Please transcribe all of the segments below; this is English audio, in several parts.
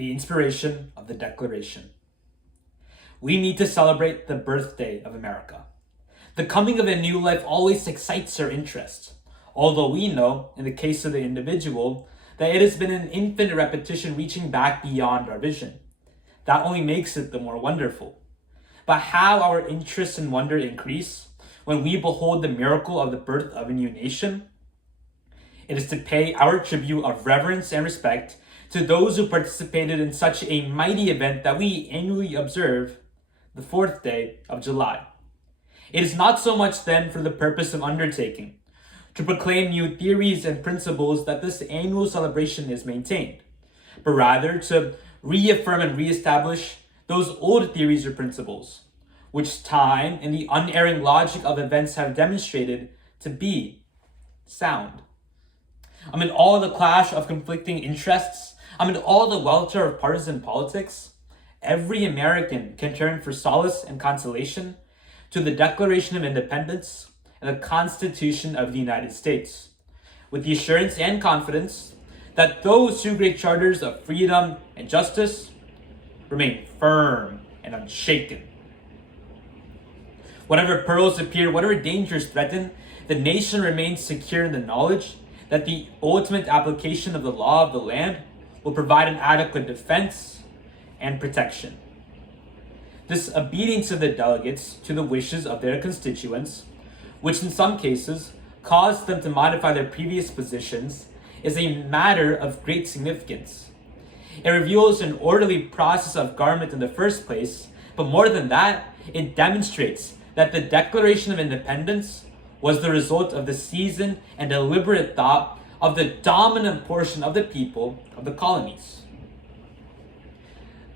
the inspiration of the Declaration. We need to celebrate the birthday of America. The coming of a new life always excites our interest, although we know, in the case of the individual, that it has been an infinite repetition reaching back beyond our vision. That only makes it the more wonderful. But how our interest and wonder increase when we behold the miracle of the birth of a new nation? It is to pay our tribute of reverence and respect to those who participated in such a mighty event that we annually observe the 4th day of July. It is not so much then for the purpose of undertaking, to proclaim new theories and principles that this annual celebration is maintained, but rather to reaffirm and reestablish those old theories or principles, which time and the unerring logic of events have demonstrated to be sound. Amid all the clash of conflicting interests, amid all the welter of partisan politics, every American can turn for solace and consolation to the Declaration of Independence and the Constitution of the United States, with the assurance and confidence that those two great charters of freedom and justice remain firm and unshaken. Whatever perils appear, whatever dangers threaten, the nation remains secure in the knowledge that the ultimate application of the law of the land will provide an adequate defense and protection. This obedience of the delegates to the wishes of their constituents, which in some cases caused them to modify their previous positions, is a matter of great significance. It reveals an orderly process of government in the first place, but more than that, it demonstrates that the Declaration of Independence was the result of the seasoned and deliberate thought of the dominant portion of the people of the colonies.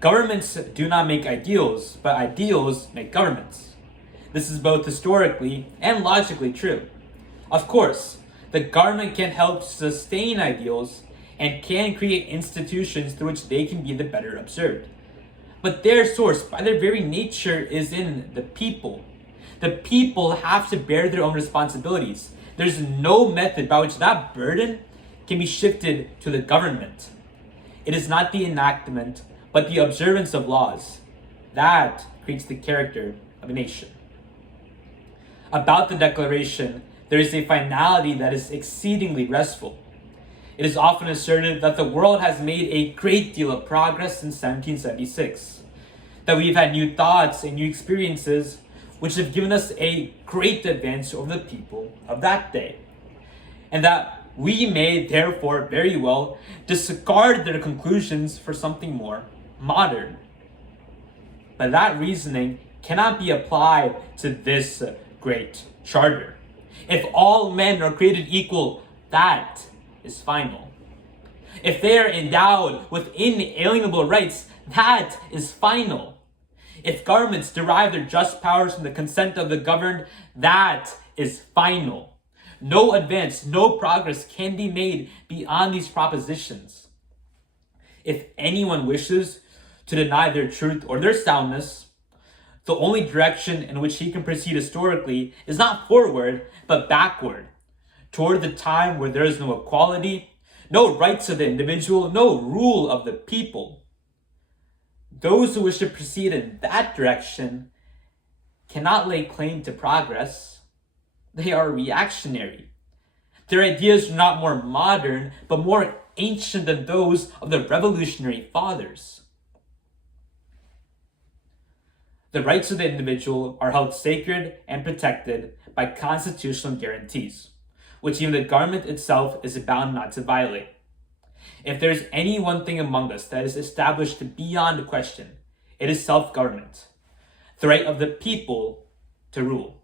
Governments do not make ideals, but ideals make governments. This is both historically and logically true. Of course, the government can help sustain ideals and can create institutions through which they can be the better observed. But their source, by their very nature, is in the people. The people have to bear their own responsibilities. There's no method by which that burden can be shifted to the government. It is not the enactment, but the observance of laws. That creates the character of a nation. About the Declaration, there is a finality that is exceedingly restful. It is often asserted that the world has made a great deal of progress since 1776, that we've had new thoughts and new experiences which have given us a great advance over the people of that day, and that we may therefore very well discard their conclusions for something more modern. But that reasoning cannot be applied to this great charter. If all men are created equal, that is final. If they are endowed with inalienable rights, that is final. If governments derive their just powers from the consent of the governed, that is final. No advance, no progress can be made beyond these propositions. If anyone wishes to deny their truth or their soundness, the only direction in which he can proceed historically is not forward, but backward, toward the time where there is no equality, no rights of the individual, no rule of the people. Those who wish to proceed in that direction cannot lay claim to progress. They are reactionary. Their ideas are not more modern, but more ancient than those of the revolutionary fathers. The rights of the individual are held sacred and protected by constitutional guarantees, which even the government itself is bound not to violate. If there is any one thing among us that is established beyond question, it is self-government, the right of the people to rule.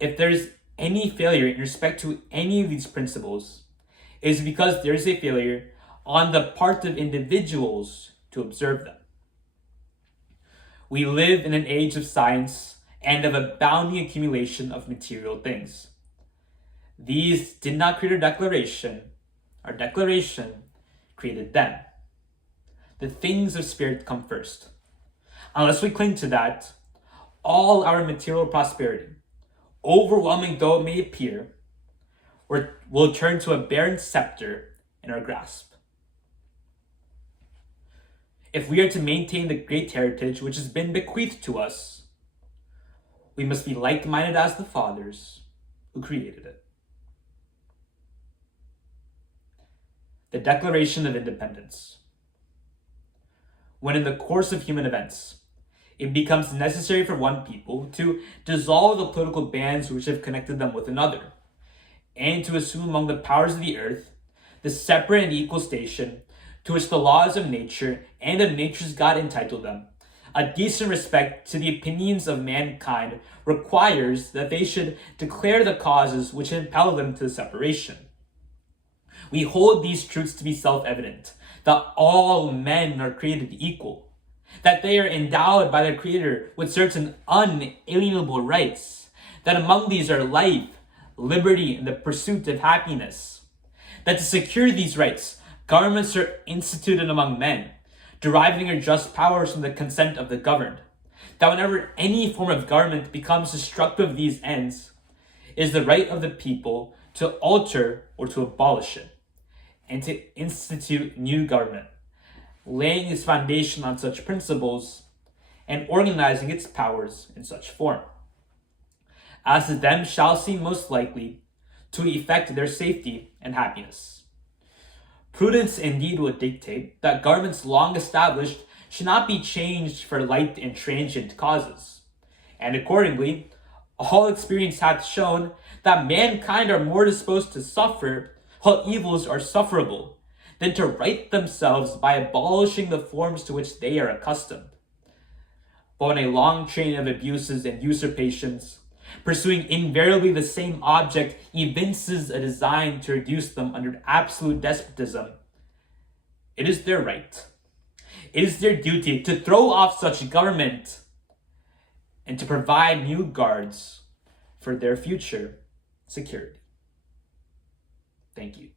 If there is any failure in respect to any of these principles, it is because there is a failure on the part of individuals to observe them. We live in an age of science and of abounding accumulation of material things. These did not create our declaration. Our declaration created them. The things of spirit come first. Unless we cling to that, all our material prosperity, overwhelming though it may appear, will turn to a barren scepter in our grasp. If we are to maintain the great heritage which has been bequeathed to us, we must be like-minded as the fathers who created it. The Declaration of Independence. When in the course of human events, it becomes necessary for one people to dissolve the political bands which have connected them with another, and to assume among the powers of the earth the separate and equal station to which the laws of nature and of nature's God entitled them, a decent respect to the opinions of mankind requires that they should declare the causes which impel them to the separation. We hold these truths to be self-evident, that all men are created equal, that they are endowed by their Creator with certain unalienable rights, that among these are life, liberty, and the pursuit of happiness, that to secure these rights, governments are instituted among men, deriving their just powers from the consent of the governed, that whenever any form of government becomes destructive of these ends, it is the right of the people to alter or to abolish it, and to institute new government, laying its foundation on such principles and organizing its powers in such form as to them shall seem most likely to effect their safety and happiness. Prudence indeed would dictate that governments long established should not be changed for light and transient causes, and accordingly, all experience hath shown that mankind are more disposed to suffer while evils are sufferable, than to right themselves by abolishing the forms to which they are accustomed. But when a long train of abuses and usurpations, pursuing invariably the same object, evinces a design to reduce them under absolute despotism, it is their right, it is their duty to throw off such government and to provide new guards for their future security. Thank you.